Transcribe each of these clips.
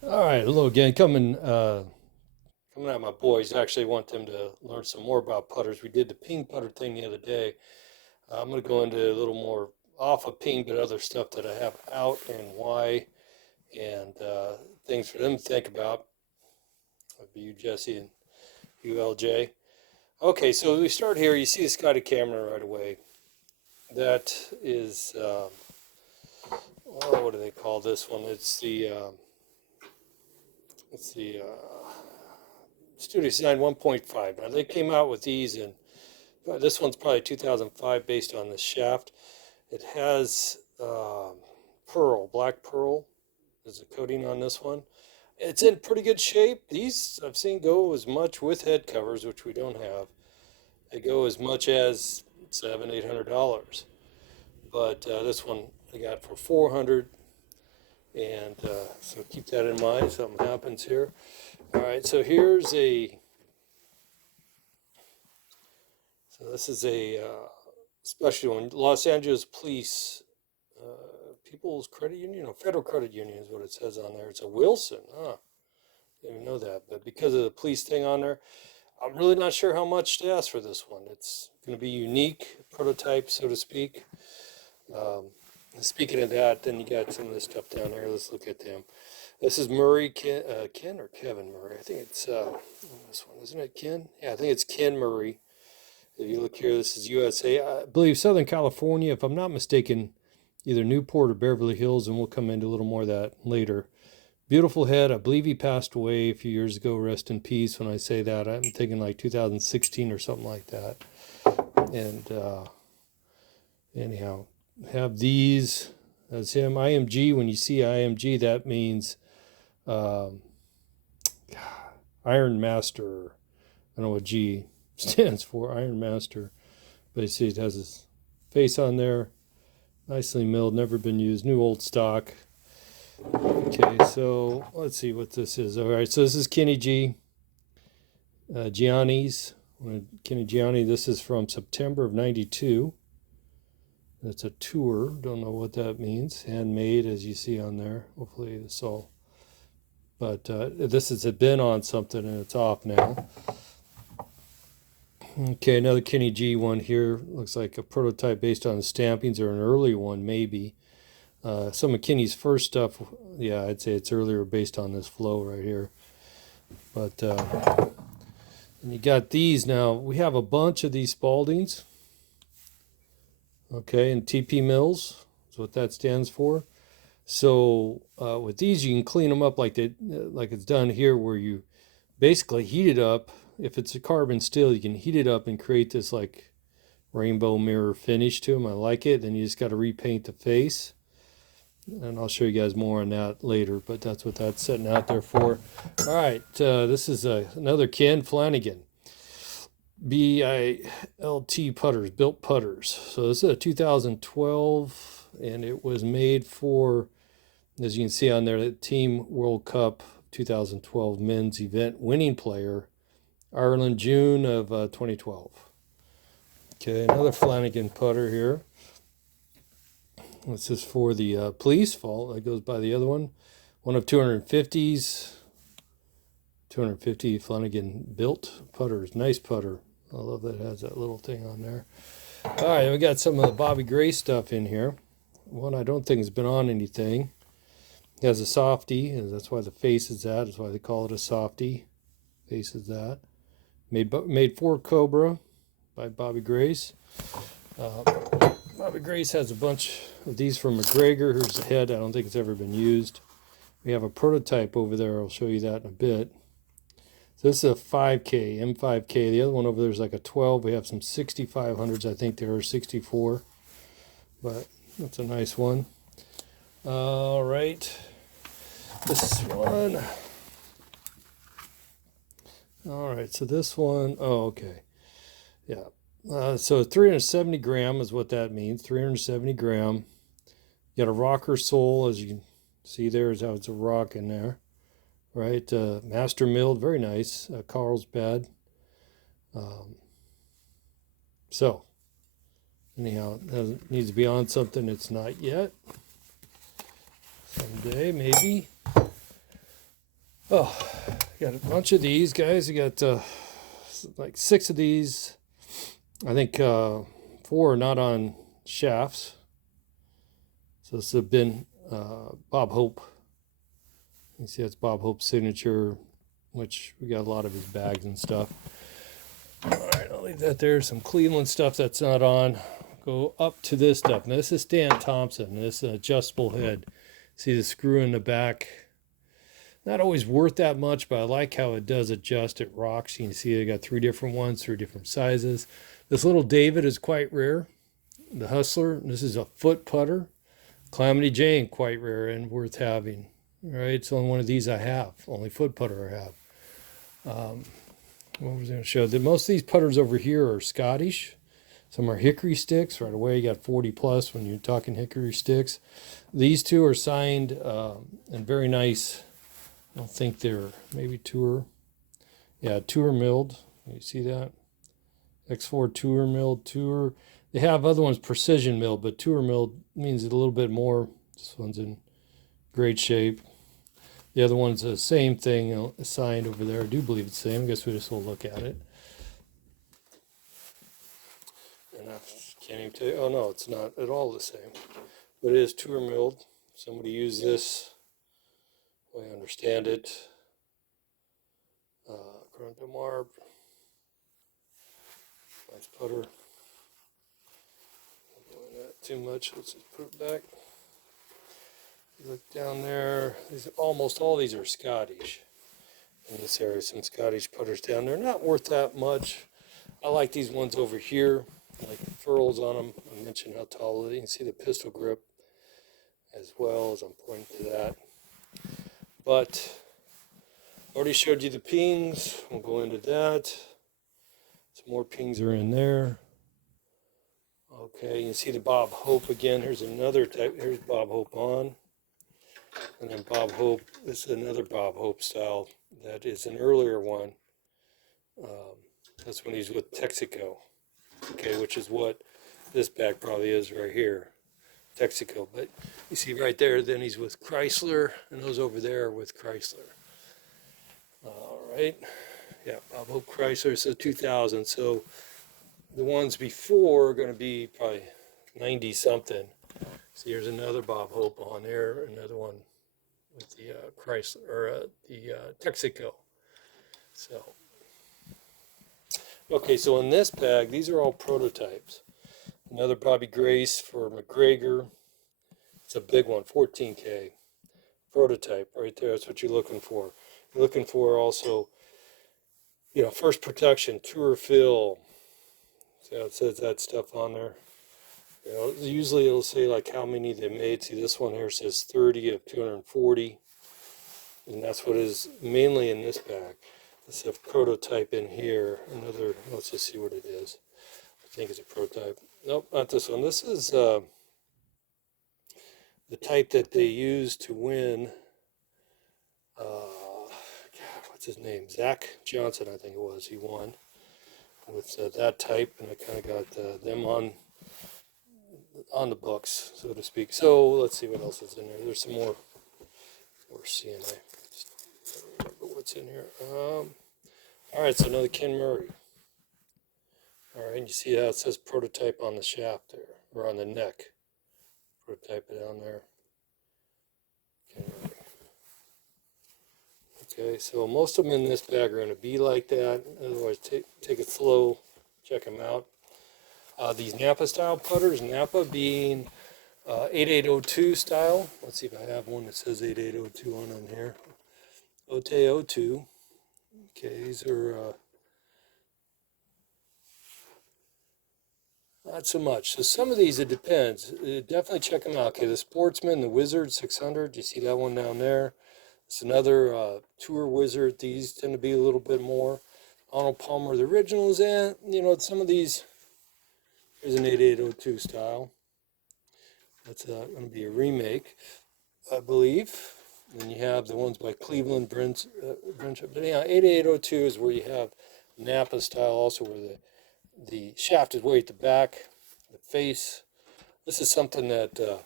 All right, hello again. Coming at my boys. I actually want them to learn some more about putters. We did the ping putter thing the other day. I'm going to go into a little more off of ping, but other stuff that I have out and why, and things for them to think about. That'd be you, Jesse, and you, LJ. Okay, so we start here. You see the Scotty camera right away. That is, oh, what do they call this one? It's the Studio Design 1.5. Now they came out with these in this one's probably 2005 based on the shaft. It has black pearl is the coating on this one. It's in pretty good shape. These I've seen go as much with head covers, which we don't have. They go as much as $700-800. But this one I got for 400, and so keep that in mind. Something happens here. All right, so here's a so this is a special one. Los Angeles Police People's Credit Union or Federal Credit Union is what it says on there. It's a Wilson. Huh. Didn't even know that. But because of the police thing on there, I'm really not sure how much to ask for this one. It's going to be unique, prototype, so to speak. Um, Speaking of that, then you got some of this stuff down here. Let's look at them. This is Murray Ken or Kevin Murray. I think it's this one, isn't it Ken? Yeah, I think it's Ken Murray. If you look here, this is USA. I believe Southern California, if I'm not mistaken, either Newport or Beverly Hills, and we'll come into a little more of that later. Beautiful head. I believe he passed away a few years ago. Rest in peace. When I say that, I'm thinking like 2016 or something like that. And anyhow, have these as him. IMG. When you see IMG, that means um, Iron Master. I don't know what G stands for. Iron Master. But you see, it has his face on there. Nicely milled, never been used. New old stock. Okay, so let's see what this is. All right, so this is Kenny G. Gianni's. Kenny Gianni. This is from September of '92. That's a tour. Don't know what that means. Handmade, as you see on there. Hopefully this all. But this has been on something and it's off now. Okay, another Kenny G one here. Looks like a prototype based on the stampings or an early one, maybe. Some of Kenny's first stuff, yeah, I'd say it's earlier based on this flow right here. But and you got these now. We have a bunch of these Spaldings, okay, and TP Mills is what that stands for. So with these, you can clean them up like it's done here, where you basically heat it up. If it's a carbon steel, you can heat it up and create this like rainbow mirror finish to them. I like it. Then you just got to repaint the face. And I'll show you guys more on that later, but that's what that's setting out there for. All right, this is another Ken Flanagan. BILT putters, built putters. So this is a 2012, and it was made for, as you can see on there, the Team World Cup 2012 men's event winning player, Ireland, June of 2012. Okay, another Flanagan putter here. This is for the police fault. That goes by the other one. One of 250s. 250 Flanagan built putters. Nice putter. I love that it has that little thing on there. All right, we got some of the Bobby Gray stuff in here. One I don't think has been on anything. It has a softie, and that's why the face is that. That's why they call it a softie. Face is that. Made for Cobra by Bobby Grace. Bobby Grace has a bunch of these from McGregor. Here's the head. I don't think it's ever been used. We have a prototype over there. I'll show you that in a bit. So this is a 5K, M5K. The other one over there is like a 12. We have some 6500s. I think there are 64. But that's a nice one. All right. This one. All right. So this one. Oh, okay. Yeah. So 370 gram is what that means. 370 gram. You got a rocker sole, as you can see there, is how it's a rock in there. Right, master milled, very nice. Carlsbad. Um, so, anyhow, it needs to be on something. It's not yet. Someday, maybe. Oh, got a bunch of these guys. You got like 6 of these. I think 4 are not on shafts. So this has been Bob Hope. You see that's Bob Hope's signature, which we got a lot of his bags and stuff. All right, I'll leave that there. Some Cleveland stuff that's not on. Go up to this stuff. Now, this is Stan Thompson. This is an adjustable head. See the screw in the back. Not always worth that much, but I like how it does adjust. It rocks. You can see they got 3 different ones, 3 different sizes. This little David is quite rare. The Hustler. This is a foot putter. Calamity Jane, quite rare and worth having. All right, it's the only one of these I have. Only foot putter I have. What was I going to show? Most of these putters over here are Scottish. Some are hickory sticks. Right away, you got 40 plus when you're talking hickory sticks. These 2 are signed and very nice. I don't think they're maybe tour. Yeah, tour milled. You see that? X4 tour milled, tour. They have other ones precision milled, but tour milled means a little bit more. This one's in great shape. The other one's the same thing signed over there. I do believe it's the same. I guess we just will look at it. And I can't even tell you. Oh, no, it's not at all the same. But it is tour milled. Somebody used this. I understand it. Grand Marb. Nice putter. Not doing that too much. Let's just put it back. You look down there. Almost all these are Scottish. In this area, some Scottish putters down there. Not worth that much. I like these ones over here. Like the furls on them. I mentioned how tall it is. You can see the pistol grip as well as I'm pointing to that. But I already showed you the pings. We'll go into that. Some more pings are in there. Okay, you can see the Bob Hope again. Here's another type. Here's Bob Hope on. And then Bob Hope. This is another Bob Hope style. That is an earlier one. That's when he's with Texaco. Okay, which is what this bag probably is right here. Texaco. But you see right there, then he's with Chrysler, and those over there are with Chrysler. All right. Yeah, Bob Hope Chrysler, so 2000. So the ones before are going to be probably 90 something. See, here's another Bob Hope on there, another one with the Chrysler or the Texaco. So, okay, so in this bag, these are all prototypes. Another Bobby Grace for McGregor. It's a big one, 14K. Prototype right there. That's what you're looking for. You're looking for also, you know, first protection, tour fill. See how it says that stuff on there? You know, usually it'll say like how many they made. See, this one here says 30 of 240. And that's what is mainly in this bag. It's a prototype in here. Another, let's just see what it is. I think it's a prototype. Nope, not this one. This is the type that they used to win. What's his name? Zach Johnson, I think it was. He won with that type, and I kind of got them on the books, so to speak. So let's see what else is in there. There's some more CNA. Just remember what's in here. All right, so another Ken Murray. All right, and you see how it says prototype on the shaft there, or on the neck. Prototype it down there. Ken Murray. Okay, so most of them in this bag are going to be like that. Otherwise, take it slow, check them out. These Napa style putters, Napa being 8802 style. Let's see if I have one that says 8802 on them here. Ote 02. Okay, these are not so much. So some of these, it depends. Definitely check them out. Okay, the Sportsman, the Wizard 600. You see that one down there? It's another Tour Wizard. These tend to be a little bit more. Arnold Palmer, the originals, and you know, some of these. Here's an 8802 style. That's going to be a remake, I believe. And you have the ones by Cleveland, Brent. But yeah, 8802 is where you have Napa style, also where the shaft is way at the back, the face. This is something that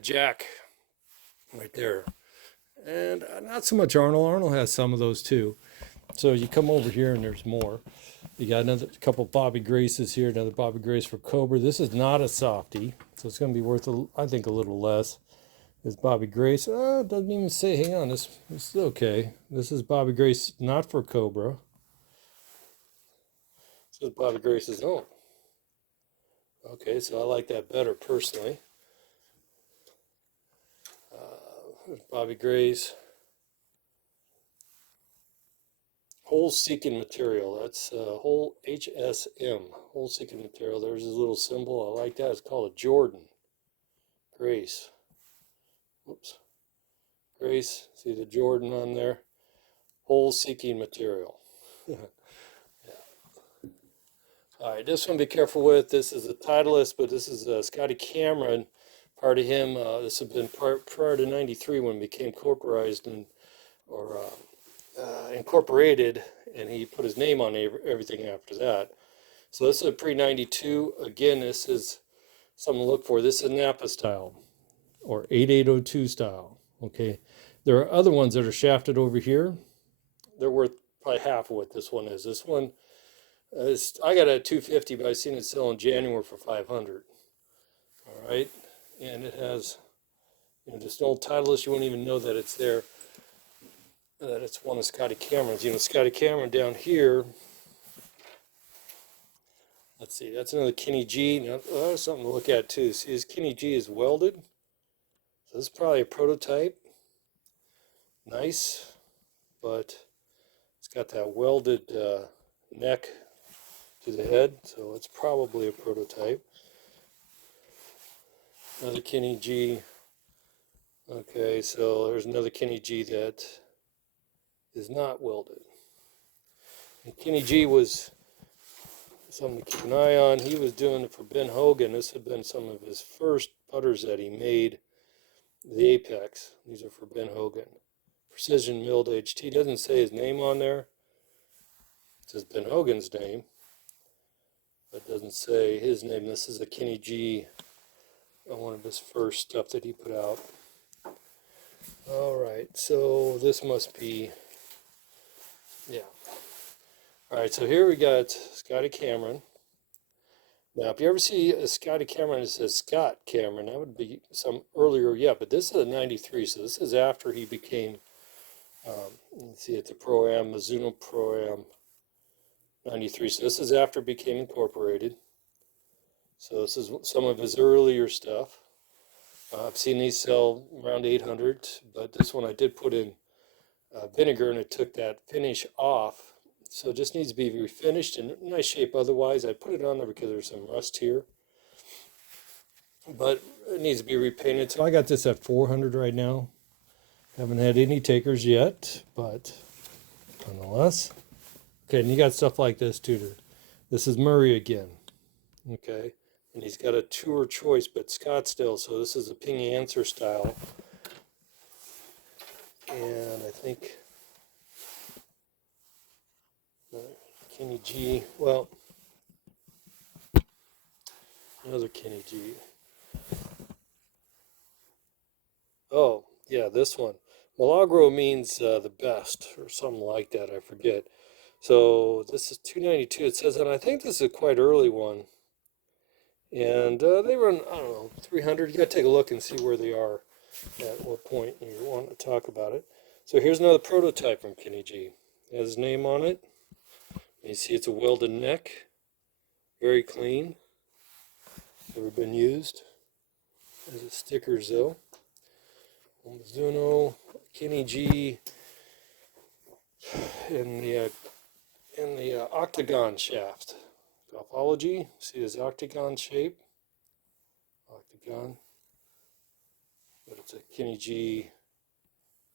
Jack, right there, And not so much Arnold. Arnold has some of those too. So you come over here and there's more. You got another couple Bobby Graces here, another Bobby Grace for Cobra. This is not a softie, so it's going to be worth, I think, a little less. This Bobby Grace, it doesn't even say, hang on, this is okay. This is Bobby Grace, not for Cobra. This is Bobby Grace's own. Okay, so I like that better personally. Bobby Grace. Hole seeking material. That's hole HSM. Hole seeking material. There's his little symbol. I like that. It's called a Jordan. Grace. Whoops. Grace. See the Jordan on there? Hole seeking material. Yeah. All right, this one be careful with. This is a Titleist, but this is Scotty Cameron. Part of him. This has been prior to '93 when it became corporized and or incorporated, and he put his name on everything after that. So this is a pre-92. Again, this is something to look for. This is Napa style or 8802 style. Okay, there are other ones that are shafted over here. They're worth probably half of what this one is. This one is, I got it at 250, but I seen it sell in January for 500. All right, and it has, you know, just an old Titleist. You wouldn't even know that it's there. That it's one of Scotty Cameron's. You know, Scotty Cameron down here. Let's see, that's another Kenny G. Now, that's something to look at too. See, his Kenny G is welded. So this is probably a prototype. Nice, but it's got that welded neck to the head, so it's probably a prototype. Another Kenny G. Okay, so there's another Kenny G that is not welded. And Kenny G was something to keep an eye on. He was doing it for Ben Hogan. This had been some of his first putters that he made, the Apex. These are for Ben Hogan. Precision milled HT. Doesn't say his name on there. It says Ben Hogan's name, but it doesn't say his name. This is a Kenny G, one of his first stuff that he put out. All right, so this must be, yeah. All right, so here we got Scotty Cameron. Now, if you ever see a Scotty Cameron, it says Scott Cameron. That would be some earlier, yeah, but this is a 93, so this is after he became, you can see it, the Pro-Am, Mizuno Pro-Am 93. So this is after it became incorporated. So this is some of his earlier stuff. I've seen these sell around 800, but this one I did put in vinegar and it took that finish off. So it just needs to be refinished in nice shape. Otherwise, I put it on there because there's some rust here. But it needs to be repainted. So I got this at 400 right now. Haven't had any takers yet, but nonetheless. Okay, and you got stuff like this too. This is Murray again. Okay, and he's got a tour choice, but Scottsdale. So this is a Ping Answer style. And I think Kenny G, well, another Kenny G. Oh, yeah, this one. Milagro means the best, or something like that, I forget. So this is 292, it says, and I think this is a quite early one. And they run, I don't know, 300. You got to take a look and see where they are at what point you want to talk about it. So here's another prototype from Kenny G. It has his name on it. You see it's a welded neck, very clean, never been used. There's the stickers though. Mizuno, Kenny G, in the octagon shaft. Golfology, see this octagon shape, octagon, but it's a Kenny G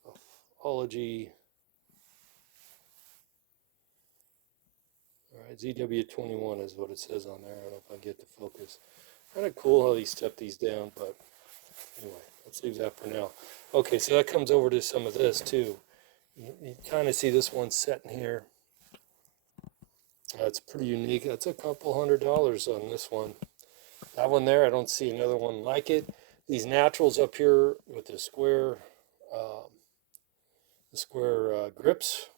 Golfology. Alright, ZW21 is what it says on there. I don't know if I get the focus. Kind of cool how they step these down, but anyway, let's leave that for now. Okay, so that comes over to some of this too. You kind of see this one sitting here. It's pretty unique. That's a couple $100 on this one. That one there, I don't see another one like it. These naturals up here with the square the square grips.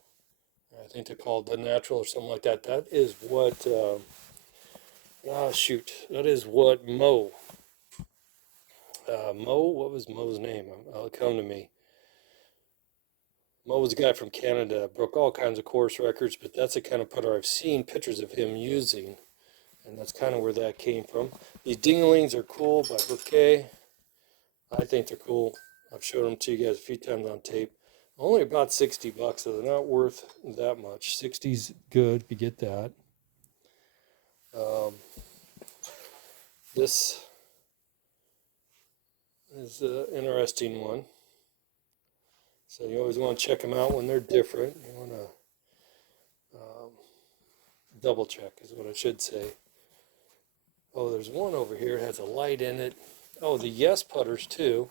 I think they're called the natural or something like that. That is what, that is what what was Mo's name? It'll come to me. Mo was a guy from Canada, broke all kinds of course records, but that's the kind of putter I've seen pictures of him using, and that's kind of where that came from. These Dinglings are cool by Bouquet. I think they're cool. I've showed them to you guys a few times on tape. Only about 60 bucks, so they're not worth that much. 60's good, you get that. This is an interesting one. So you always want to check them out when they're different. You want to double check is what I should say. Oh, there's one over here. It has a light in it. Oh, the Yes putters too.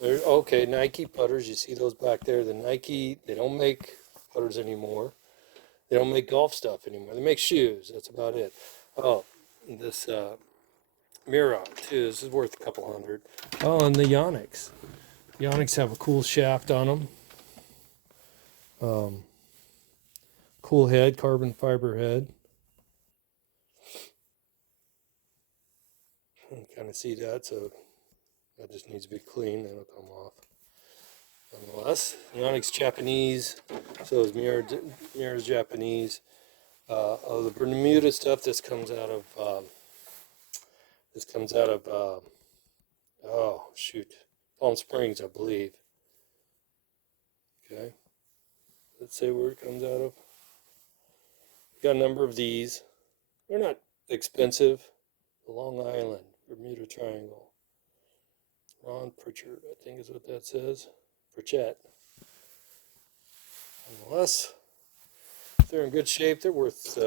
They're, okay, Nike putters. You see those back there. The Nike, they don't make putters anymore. They don't make golf stuff anymore. They make shoes. That's about it. Oh, this Miron too. This is worth a couple hundred. Oh, and the Yonex. Yonex have a cool shaft on them. Cool head, carbon fiber head. You can kind of see that, so that just needs to be clean, then it'll come off. Nonetheless, Yonex Japanese, so is Mirror's Japanese. Oh, the Bermuda stuff. This comes out of oh shoot, Palm Springs, I believe. Okay, let's say where it comes out of. Got a number of these. They're not expensive. The Long Island Bermuda Triangle. Ron Pritchard, I think is what that says. Pritchett. Nonetheless, if they're in good shape, they're worth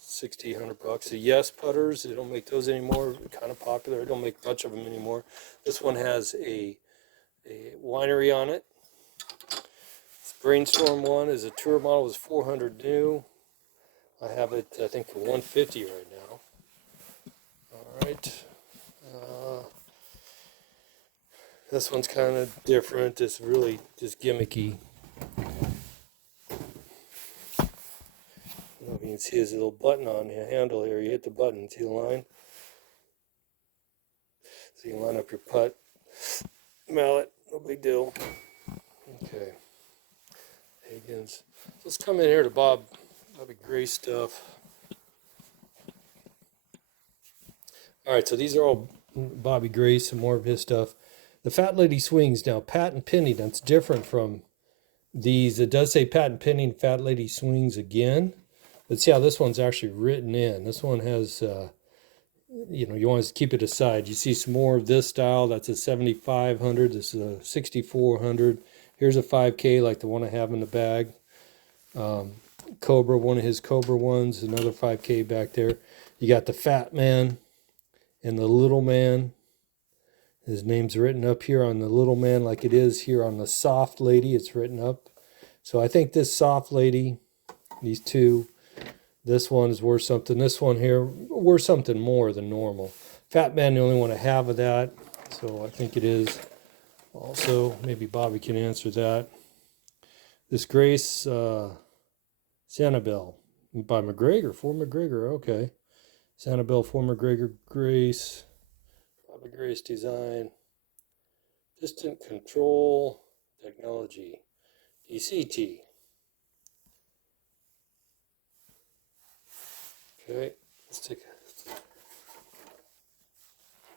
60, 100 bucks. The Yes putters, they don't make those anymore. They're kind of popular. They don't make much of them anymore. This one has a winery on it. This Brainstorm one is a tour model. It was 400 new. I have it, I think, for 150 right now. All right. This one's kind of different. It's really just gimmicky. I don't know if you can see his little button on the handle here. You hit the button, see the line? So you can line up your putt. Mallet, no big deal. Okay. Higgins. Let's come in here to Bobby Gray stuff. All right, so these are all Bobby Gray, some more of his stuff. The Fat Lady Swings, now patent pending, that's different from these. It does say patent pending Fat Lady Swings again. Let's see how this one's actually written in. This one has, you want to keep it aside. You see some more of this style. That's a 7500. This is a 6400. Here's a 5K like the one I have in the bag. Cobra, one of his Cobra ones, another 5K back there. You got the Fat Man and the Little Man. His name's written up here on the Little Man like it is here on the Soft Lady. It's written up. So I think this Soft Lady, these two, this one is worth something. This one here, worth something more than normal. Fat Man, the only one I have of that. So I think it is. Also, maybe Bobby can answer that. This Grace Sanibel by McGregor, for McGregor, okay. Sanibel for McGregor Grace. Bobby Grace design. Distant control technology. DCT. Okay, let's take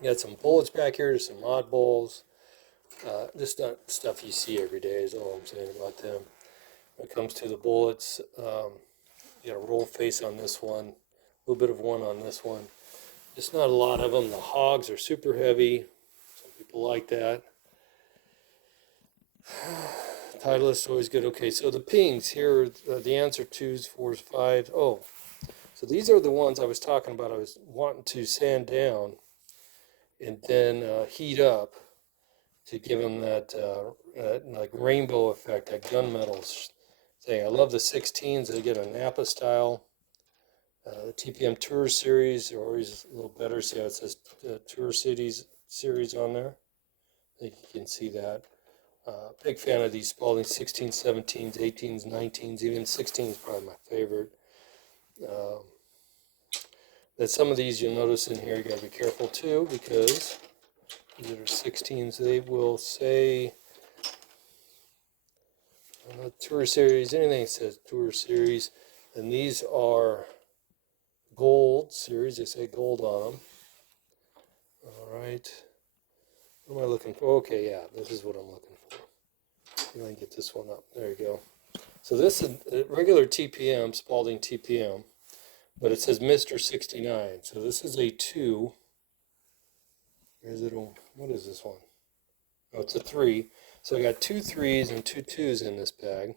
got some bullets back here, some oddballs. Just not stuff you see every day is all I'm saying about them. When it comes to the bullets, you got a roll face on this one, a little bit of one on this one. Just not a lot of them. The hogs are super heavy. Some people like that. Titleist is always good. Okay, so the pings here are the answer 2s, 4s, 5s. Oh, so these are the ones I was talking about. I was wanting to sand down and then heat up to give them that like rainbow effect, that gunmetal thing. I love the 16s. They get a Napa style. The TPM Tour Series are always a little better. See how it says Tour Cities Series on there? I think you can see that. Big fan of these Spalding 16s, 17s, 18s, 19s, even 16s probably my favorite. That some of these you'll notice in here, you got to be careful too, because these are 16s. They will say Tour Series, anything that says Tour Series, and these are Gold Series. They say gold on them. All right. What am I looking for? Okay, yeah, this is what I'm looking for. See if I can get this one up. There you go. So this is a regular TPM, Spalding TPM, but it says Mr. 69. So this is a 2. Is it a, what is this one? Oh, it's a 3. So I got 2 3s and 2 2s in this bag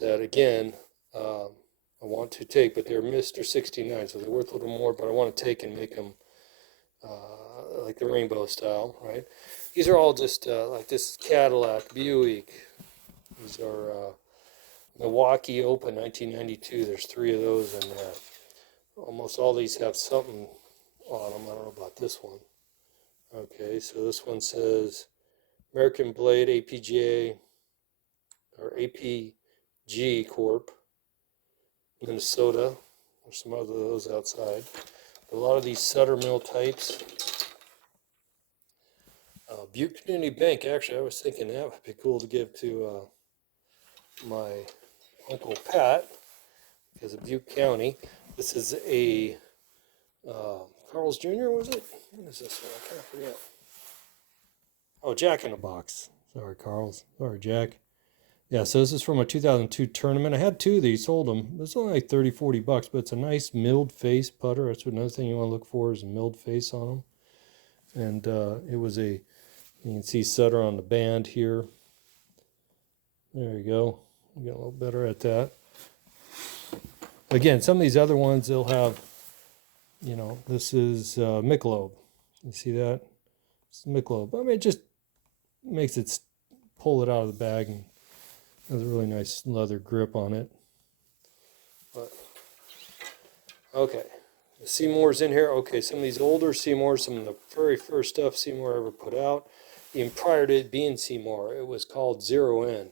that, again, I want to take, but they're Mr. 69, so they're worth a little more, but I want to take and make them like the rainbow style, right? These are all just like this Cadillac, Buick. These are Milwaukee Open 1992. There's 3 of those in there. Almost all these have something on them. I don't know about this one. Okay, so this one says American Blade APGA or APG Corp, Minnesota. There's some other of those outside. A lot of these Sutter Mill types. Butte Community Bank, actually, I was thinking that would be cool to give to my Uncle Pat, because of Butte County. This is a Carl's Jr., was it? What is this one? I kind of forget. Oh, Jack in the Box. Sorry, Carl's. Sorry, Jack. Yeah, so this is from a 2002 tournament. I had 2 of these, sold them. It's only like 30, 40 bucks, but it's a nice milled face putter. That's another thing you want to look for, is a milled face on them. And it was a, you can see Sutter on the band here. There you go. We get a little better at that. Again, some of these other ones, they'll have, you know, this is Michelob. You see that? It's Michelob. I mean, it just makes it pull it out of the bag, and has a really nice leather grip on it. But okay, the Seymour's in here. Okay, some of these older Seymours, some of the very first stuff Seymour ever put out. Even prior to it being Seymour, it was called Zero N.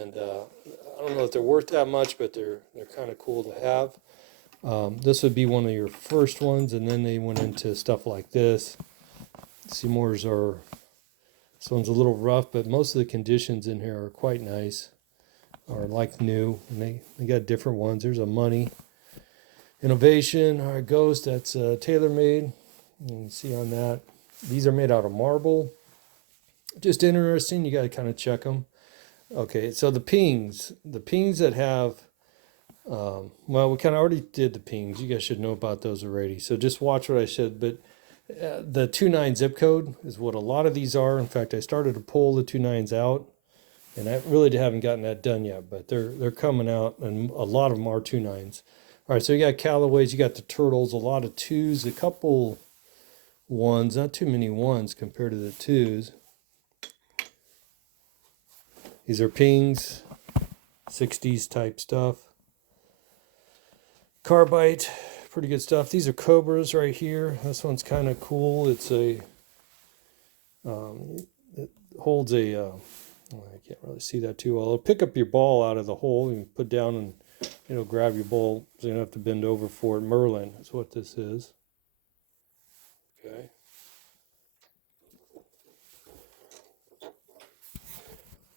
And I don't know if they're worth that much, but they're kind of cool to have. This would be one of your first ones, and then they went into stuff like this. Seymours are, this one's a little rough, but most of the conditions in here are quite nice, or like new. And they got different ones. There's a Money, Innovation, our Ghost, that's TaylorMade. You can see on that. These are made out of marble. Just interesting. You got to kind of check them. Okay, so the pings that have, well, we kind of already did the pings. You guys should know about those already. So just watch what I said. But the 29 zip code is what a lot of these are. In fact, I started to pull the 29s out, and I really haven't gotten that done yet. But they're coming out, and a lot of them are 29s. All right, so you got Callaways, you got the Turtles, a lot of 2s, a couple 1s, not too many 1s compared to the 2s. These are pings, 60s type stuff. Carbide, pretty good stuff. These are Cobras right here. This one's kind of cool. It's a, it holds a, I can't really see that too well. It'll pick up your ball out of the hole and put down, and it'll grab your ball so you don't have to bend over for it. Merlin is what this is. Okay.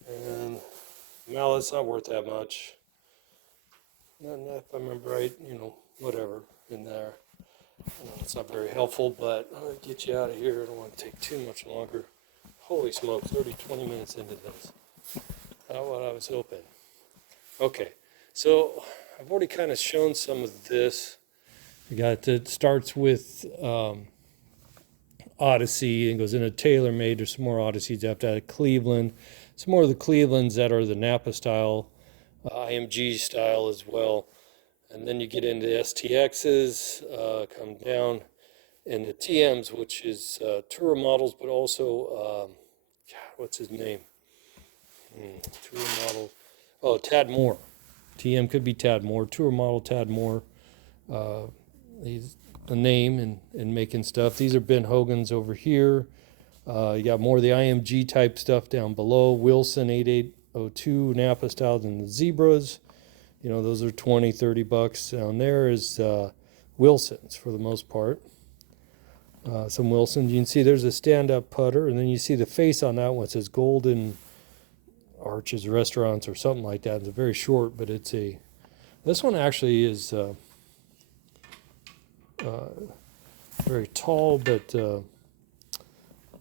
And mallet's not worth that much. Not if I remember right, you know, whatever in there. It's not very helpful, but I'll get you out of here. I don't want to take too much longer. Holy smokes, 30, 20 minutes into this. Not what I was hoping. Okay, so I've already kind of shown some of this. It starts with Odyssey and goes into TaylorMade. There's some more Odysseys after that. Cleveland. Some more of the Clevelands that are the Napa style, IMG style as well. And then you get into STXs, come down, and the TMs, which is Tour models, but also, what's his name? Tour model. Oh, Tad Moore. TM could be Tad Moore. Tour model Tad Moore. He's a name and making stuff. These are Ben Hogan's over here. You got more of the IMG type stuff down below. Wilson 8802 Napa styles and the Zebras. You know, those are 20, 30 bucks. Down there is Wilsons for the most part. Some Wilsons. You can see there's a stand-up putter, and then you see the face on that one. It says Golden Arches Restaurants or something like that. It's very short, but it's a. This one actually is very tall, but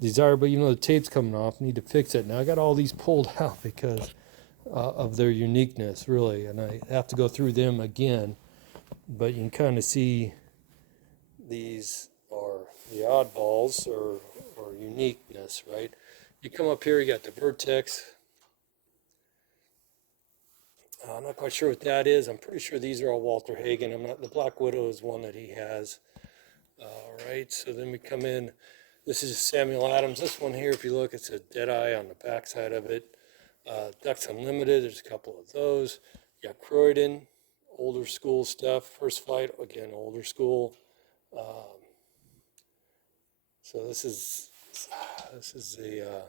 desirable. You know, the tape's coming off. Need to fix it. Now I got all these pulled out because of their uniqueness, really, and I have to go through them again. But you can kind of see these are the oddballs or uniqueness, right? You come up here, you got the Vertex. I'm not quite sure what that is. I'm pretty sure these are all Walter Hagen. I'm not. The Black Widow is one that he has. All right, so then we come in. This is Samuel Adams. This one here, if you look, it's a Deadeye on the back side of it. Ducks Unlimited, there's a couple of those. You got Croydon, older school stuff. First Flight, again, older school. So this is the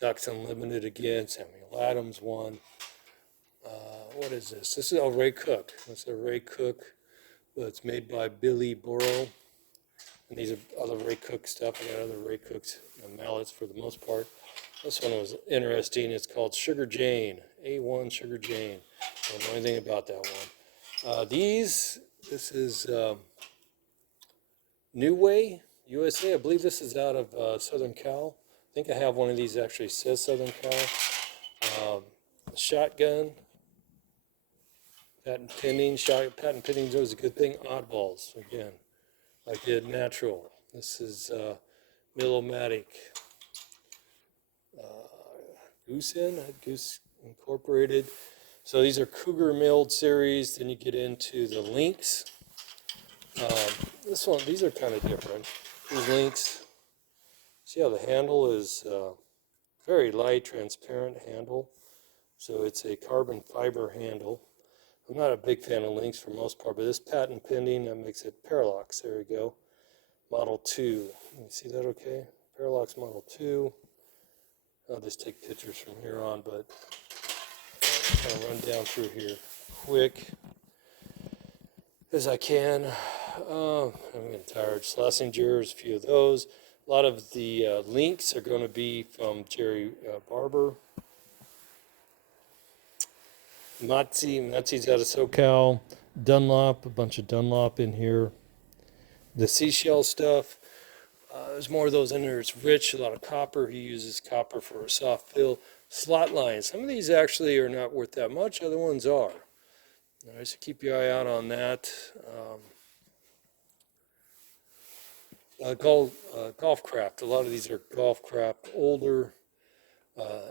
Ducks Unlimited again. Samuel Adams one. What is this? This is a Ray Cook. This is a Ray Cook. Well, it's made by Billy Burrow. And these are other Ray Cook stuff. I got other Ray Cooks mallets for the most part. This one was interesting. It's called Sugar Jane. A1 Sugar Jane. I don't know anything about that one. This is New Way USA. I believe this is out of Southern Cal. I think I have one of these actually says Southern Cal. Shotgun. Patent pending. Patent pending is always a good thing. Oddballs, again. I did natural. This is Millomatic. Goose Incorporated. So these are Cougar milled series. Then you get into the Lynx. These are kind of different. These Lynx. See how the handle is very light, transparent handle. So it's a carbon fiber handle. I'm not a big fan of Lynx for most part, but this patent pending, that makes it Parallax. There we go. Model 2. You see that okay? Parallax Model 2. I'll just take pictures from here on, but I'll run down through here quick as I can. I'm getting tired. Schlesingers, a few of those. A lot of the Lynx are going to be from Jerry Barber. Matsy's out of SoCal. Dunlop, a bunch of Dunlop in here. The seashell stuff, there's more of those in there. It's rich, a lot of copper. He uses copper for a soft fill. Slot lines. Some of these actually are not worth that much. Other ones are. All right, so keep your eye out on that. Golf Craft. A lot of these are Golf Craft, older.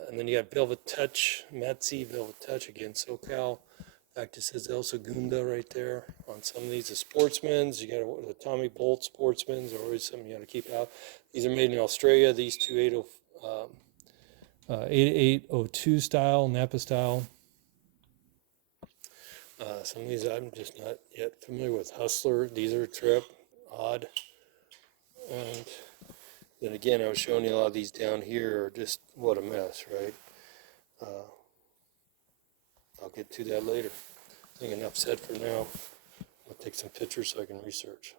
And then you got Velvet Touch, Matsy, Velvet Touch, again, SoCal. In fact, it says El Segunda right there on some of these. The Sportsmen's, you got the Tommy Bolt Sportsmen's, are always something you got to keep out. These are made in Australia. These two 8802 style, Napa style. Some of these I'm just not yet familiar with. Hustler, these are Trip, Odd. And then again, I was showing you a lot of these down here are just, what a mess, right? I'll get to that later. I think enough said for now. I'll take some pictures so I can research.